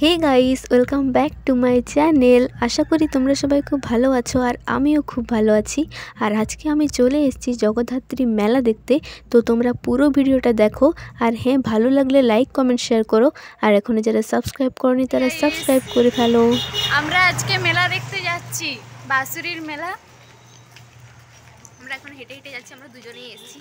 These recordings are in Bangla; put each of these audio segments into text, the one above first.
Hey guys, welcome back to my channel. আশা করি তোমরা সবাই খুব ভালো আছো আর আমিও খুব ভালো আছি। আর আজকে আমি চলে এসেছি জগদ্ধাত্রী মেলা দেখতে। তো তোমরা পুরো ভিডিওটা দেখো আর হ্যাঁ, ভালো লাগলে লাইক কমেন্ট শেয়ার করো। আর এখনো যারা সাবস্ক্রাইব করনি তারা সাবস্ক্রাইব করে ফেলো। আমরা আজকে মেলা দেখতে যাচ্ছি, বাঁশুরির মেলা। আমরা এখন হেঁটে হেঁটে যাচ্ছি, আমরা দুজনেই এসেছি।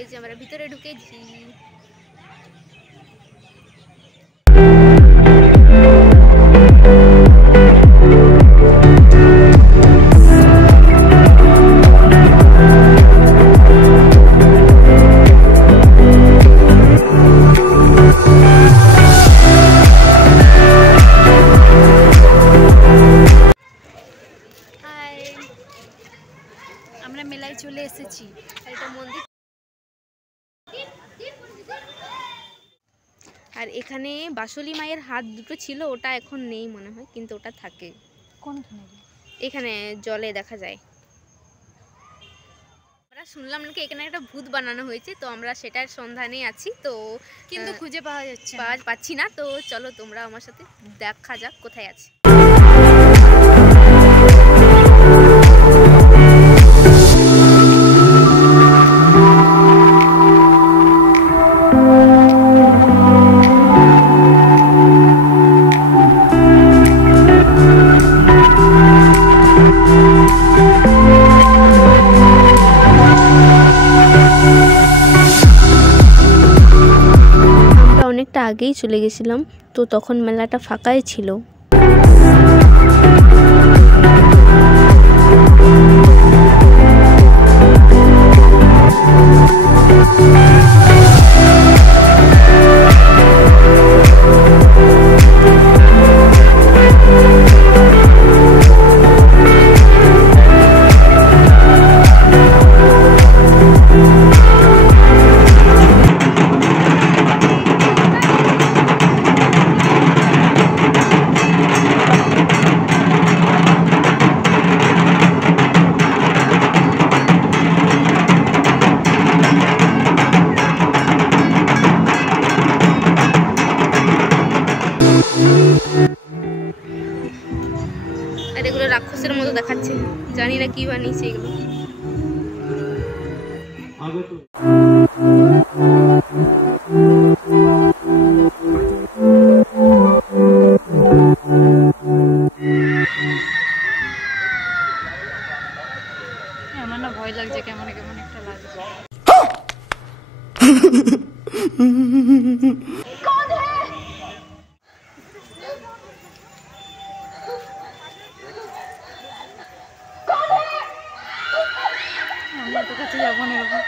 এই যে আমরা ভিতরে ঢুকেছি। আমরা মেলায় চলে এসেছি। এটা মন্দির, আর এখানে বাসলি মায়ের হাত দুটো ছিল, ওটা এখন নেই মনে হয়, কিন্তু ওটা থাকে। কোনখানে? এখানে জলে দেখা যায়। আমরা শুনলাম নাকি এখানে একটা ভূত বানানো হয়েছে, তো আমরা সেটার সন্ধানে আছি, তো কিন্তু খুঁজে পাচ্ছি না। তো চলো তোমরা আমার সাথে দেখা যাক কোথায় আছে। অনেকটা আগেই চলে গেছিলাম, তো তখন মেলাটা ফাঁকাই ছিল। আর এগুলো রাক্ষসের মতো দেখাচ্ছে, জানি না কি বানিয়েছে এগুলো। আমার না ভয় লাগছে, কেমন কেমন একটা লাগছে। আমরা তো কাছে যাবো না এরকম।